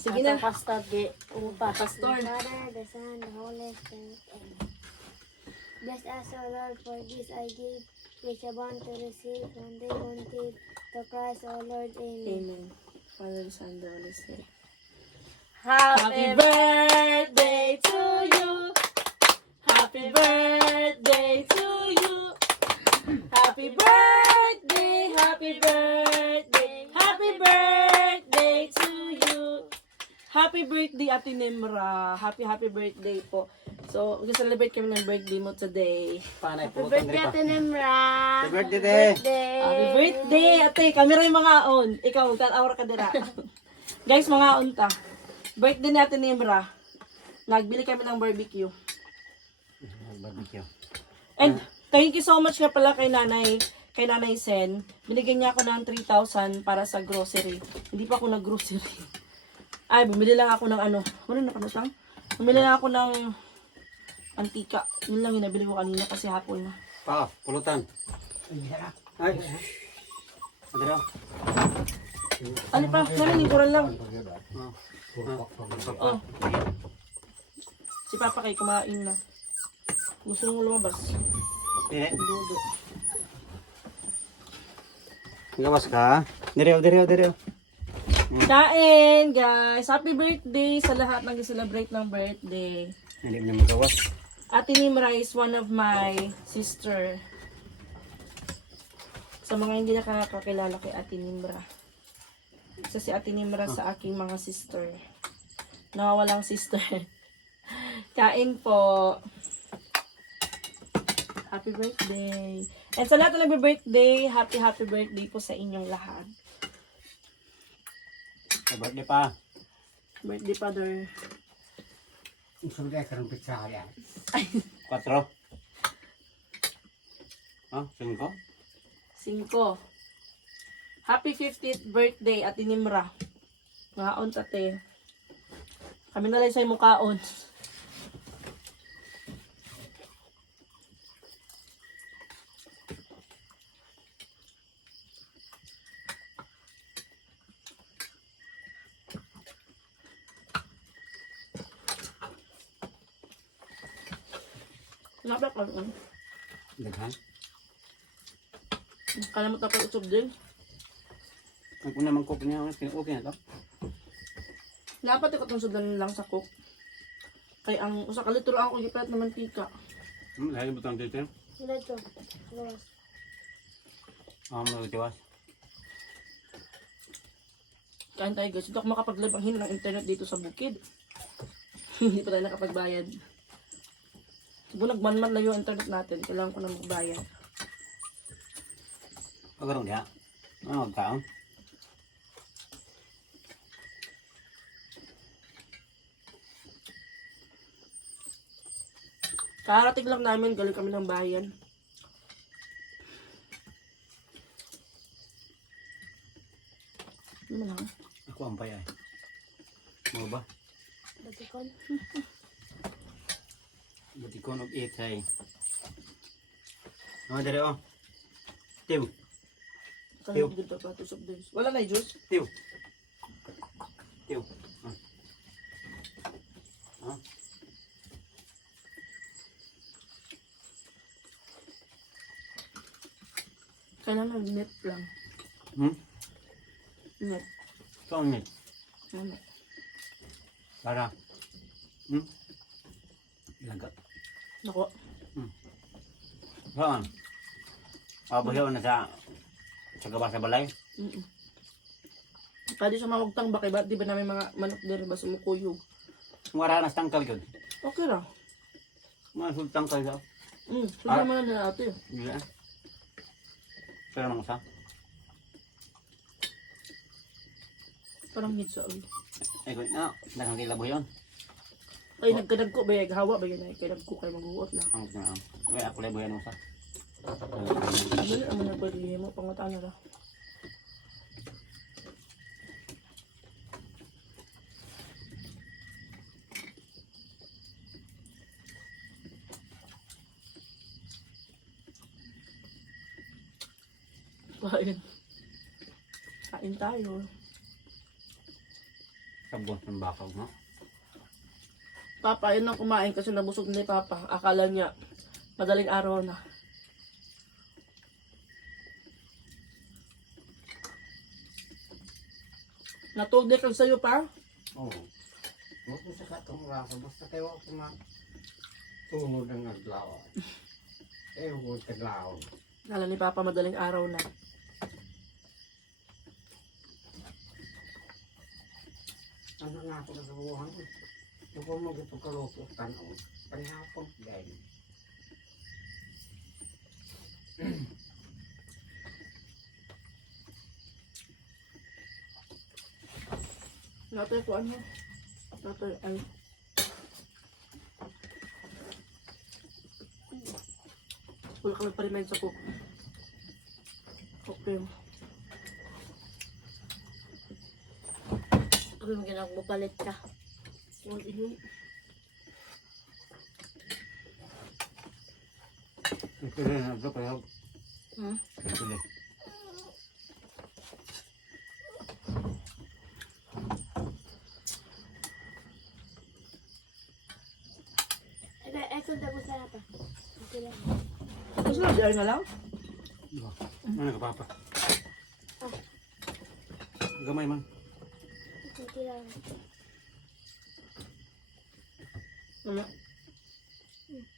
Sige na. Pastor, Pastor. Father, the Son, the Holy Spirit. Amen. Bless us, O Lord, for this I give, which are bound to receive from thee wanted to Christ, O Lord. Amen. Amen. Father, Son, the Holy Spirit. Happy birthday to you. Happy birthday to you. Happy birthday, happy birthday, happy birthday to you. Happy birthday, Ate Nimra. Happy birthday po. So, mag-celebrate kami ng birthday mo today. Panay Happy birthday, Ate Nimra. Happy birthday. Happy birthday, ate. Kami rin mga on. Ikaw, mag-awar ka dira. Guys, mga on ta. Birthday natin ni Nimra. Nagbili kami ng barbecue. Barbecue. And thank you so much nga pala kay Nanay Sen. Binigyan niya ako ng 3,000 para sa grocery. Hindi pa ako nag-grocery. Ay, bumili lang ako ng ano. Ano na kanutang? Bumili lang ako ng antika. Yun lang yung nabili ko kanina kasi hapon na. Pulutan. Ay. Adira. Ano pa? Namin, lingkuran lang. Oh. Si Papa kay kumain na. Gusto nung lumabas. Dudo. Gawas ka. Direo. Kain, guys! Happy birthday sa lahat ng celebrate ng birthday. Hindi mo magawas. Ate Nimra is one of my sister. Sa mga hindi nakakakilala kay Ate Nimra. Isa si Ate Nimra sa aking mga sister. Nawawalang sister. Kain po. Happy birthday. And sa lahat na nagbe-birthday, happy birthday po sa inyong lahat. Birthday pa. Birthday father. Sudah kerang pecah ya. 4. 5. 5. Happy 50th birthday, Ate Nimra. Ngaon, tate. Kami na lang sa'yo mukhaon. Nabak lang. Daghan. Kalamot na pag-usog din. Ang kuna man cook niya, okay na to. Dapat ikaw itong sudan lang sa cook. Kaya ang usa ka litro ako gipalit na mantika. Lagi butang dito. Dito. Luwas. Magtiwas. Kain tayo guys. Hindi ako makapag-live ang ng internet dito sa bukid. Hindi pa tayo nakapagbayad. Kung nagmanman lang yung internet natin, kailangan ko na magbayad. Pagkarong niya. Magtaong. Karating lang namin, galing kami ng bayan. Ano lang? Ako ang payay. Mo ba? Batikon. Butikon of 8 ay. Dire oh. Tiw. Kalimut dito pa to soft drinks. Wala na yung juice? Tiw. Kailangan net lang. Net. Saan ni? Ano? Para. Ilaga. Nako. Saan? Pabayaw na sa gawa sa balay. Pwede siya mamagtang ba? Di ba namin mga manok din ba sumukuyog? Mura na sa tangkal yun. Okay lang. Mga sultang kayo sa. Sudah mo na nila ate. Iya. Pero nang sa. Parang hit sa ulo. Ay ko na. Dagang kilabo yun. Ay, nagkadagko ba? Hawa ba yun? Ay, kadagko kayo mag-uot na. Ang na. Ay ako labo yan mo sa. Ano naman na pwede mo? Pangutaan na lang. Kain. Kain tayo. Sabon ng bakaw, no? Papa, yun ang kumain kasi nabusog ni Papa. Akala niya, madaling araw na. Natugdi kang sa'yo pa? Oo. Huwag mo sa katong rasa. Basta kayo ako tunod ang naglaw. Eh, huwag taglaw. Akala ni Papa madaling araw na. Ano nga ako na sa buwan ko? Huwag mo magpagkaluto tanaw. Panihapon dahil. Natay ko ano? Natay ay. Wala kami pa rin sa cook. Okay. Ano mo ginagawa mo palit ka? Yung ihon. Ito rin, ano kaya? Hmm? Ito rin. Ekon tapos na pa. Okay lang. Gusto na di ay na lang? Ano ka, Papa? Gamay man. Okay lang. Ano?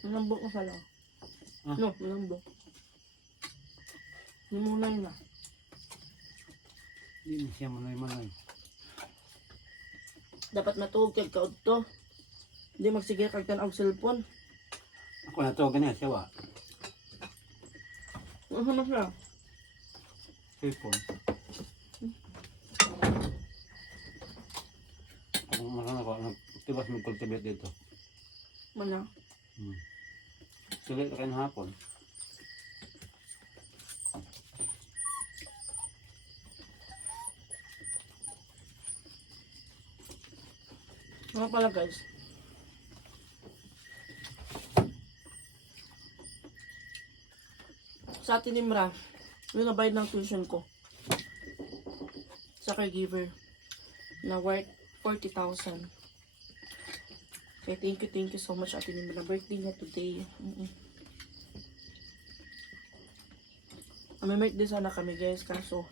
Malambok ko sa lang. Ah? No, malambok. Nimunay na. Hindi na siya manoy-manoy. Dapat matugog kag kaod to. Hindi magsigil kag tan og cellphone. Ako na to, ganyan siya wa. Ano na siya? Cellphone. Kung marunong ako, nagtibas mag-cultivate dito. Mana? Sulit ka ng hapon. Mga pala guys. Sa atin ni Mra, yung nabayad ng tuition ko. Sa caregiver. Na worth 40,000. Kaya thank you so much atin ni Mra. Birthday niya today. May birthday sana kami guys, kaso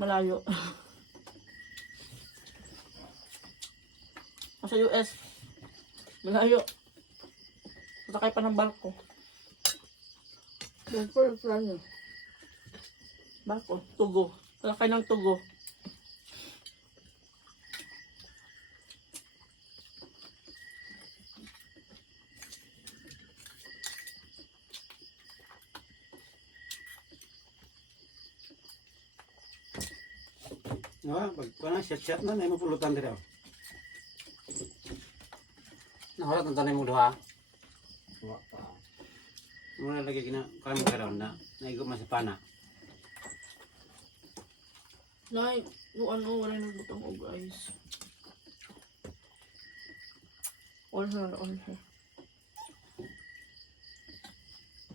malayo. Sa US. Malayo. Sakay pa ng barko. Yan po yung plano. Barko. Tugo. Sakay ng tugo. Pag parang shot na, may mapulutan dito. Nakulat ang tanay mo duha. Huwag pa. Muna lagi kina, kaya mo karaw na. Naigop man sa pana. Nay, no ano, wala nang butang og ice. All na, all na.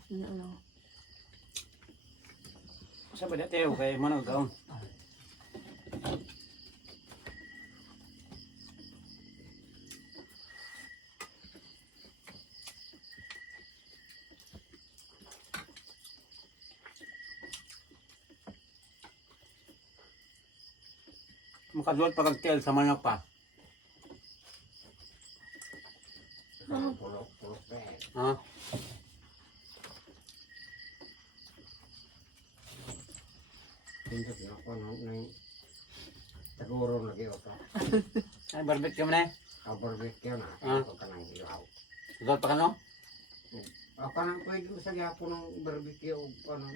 Ano, ano. Sa ba dati kay manog kaon. Makaduot pa kag tel sa manok pa. Pulok-pulok pa eh. Ha? Pindot na ako nang taguro lagi ako. Ay barbecue mo na eh. Barbecue na. Ah. Ako ka nang ilaw. Duot pa ka no? Ako nang pwede mo sa gapo ng barbecue o ano.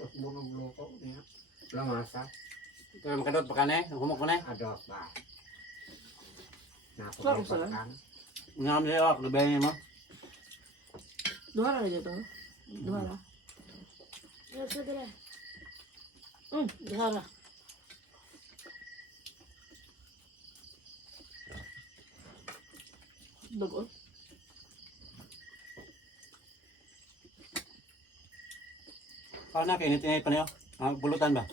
Tapos bunog luto niya. Lamasa. Pero makadot pa ka na eh. Humok mo na eh. Adot ba? Sarap sila. Napagpakan. Ngam niya ako, lubayan mo. Duha na dito. Duha na. Nasa dira. Duha na. Dugo. Paano na, kainit-init pa niyo? Pulutan ba?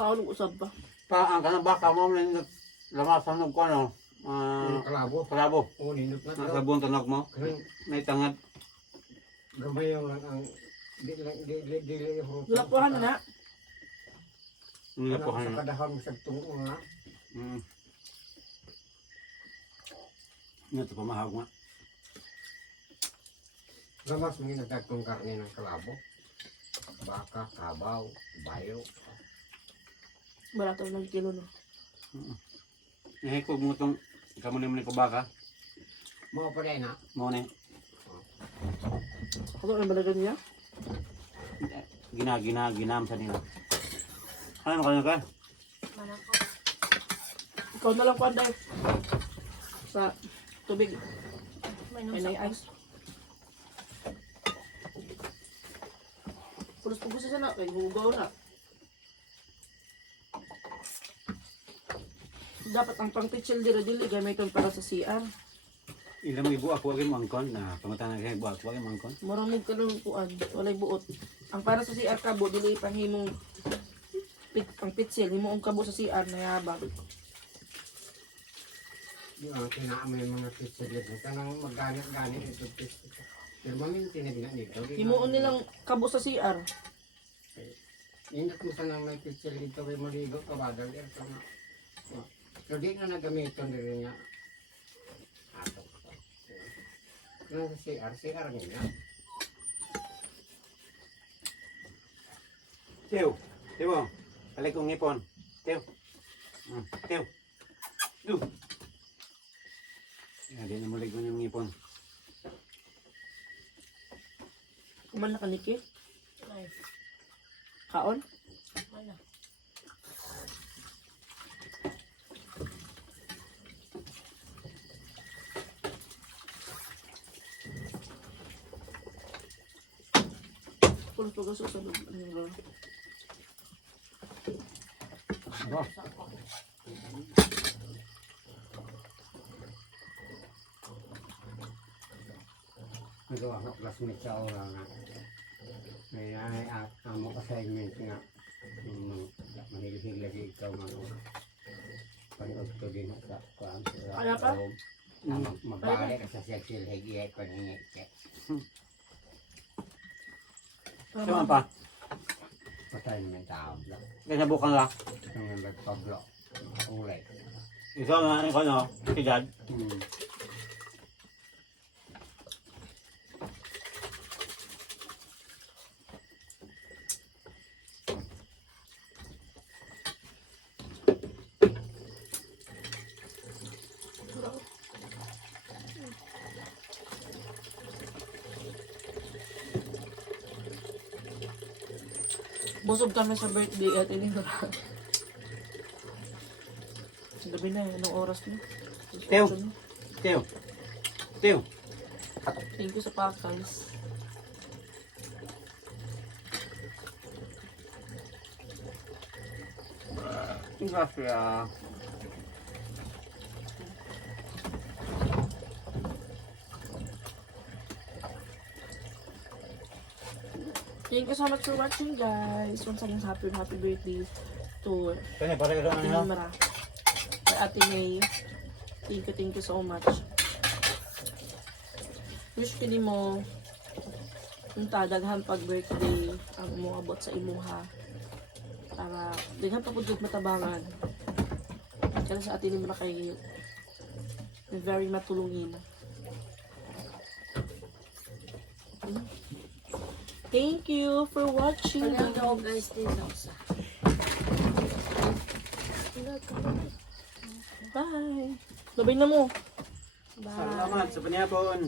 Kaon usab pa. ang kanang baka mo na lamasan ng kuano. Ang kalabo. Kalabo. Oo, nindot na Nasa daw. buong tanog mo. Kanang May tangad. gamay yung lang ang di yung Lapuhan na na. Nilapuhan Sa na. kadahang sa tungkol na. Ito pamahag nga. Gamas mo ginagagtong karne ng kalabo. Baka, kabaw, bayo. Barato ng kilo no. Nahikog mo itong kamunin ko baka. Mga pa rin na. Mo na. Ako na balagan niya. Ginam sa nila. Ano ka ka? Manako. Ikaw na lang po anday. Sa tubig. May May na ice. Pulos-pulos sana. Kaya hugaw na. Dapat ang pang-pitchel dili gamiton para sa CR. Ilang mo ibuak wag mo angkon na pangutan kay buak wag mo angkon. Maramig ka lang puan. Walay buot. Ang para sa CR kabo dili panghimong pang pitchel himo ang kabo sa CR na yabang. Yung kinaamay mga pitsilid. Kanang magganit-ganit ito pitsilid. Pero mamintinig na nito. Himuon nilang kabo sa CR. Ingat mo sana may pitsilid ito. May maligo ka ba? Dali ito na. So di na nagamiton rin niya. Ato. Nasa CR niya. Tew. Tew. Balik kong ngipon. Tew. Tew. Du. Di na mulig ko yung ngipon. Kuman na kaniki. Ay, Kaon. wala. Pulos-pulos sa loob. Ito ako classmate sa oral na. May at amo assignment nga. Manilihig lagi ikaw panood ko din sa kuan. Kaya pa? Magbalik sa sexual higiyay paningit. Saan pa? Assignment tao lang. Kaya bukang la. Ang nagpablo. Ulay. Ikaw na ano ko no? Si Dad. Busog kami sa birthday at inira. Gabi na, anong oras na? Tew. Tew. Tew. Thank you sa packals. Gracias. Thank you so much for watching, guys. Once again, happy birthday to Kaya para ito ano? Mara. Kay Ate May. Thank you so much. Wish ko ni mo daghan pag birthday ang umuabot sa imuha. Para daghan pa pud matabangan. Kaya sa atin ni Mara kay very matulungin. Thank you for watching. Pagyan daw guys dito sa. Bye. Labay na mo. Bye. Salamat sa panyapon.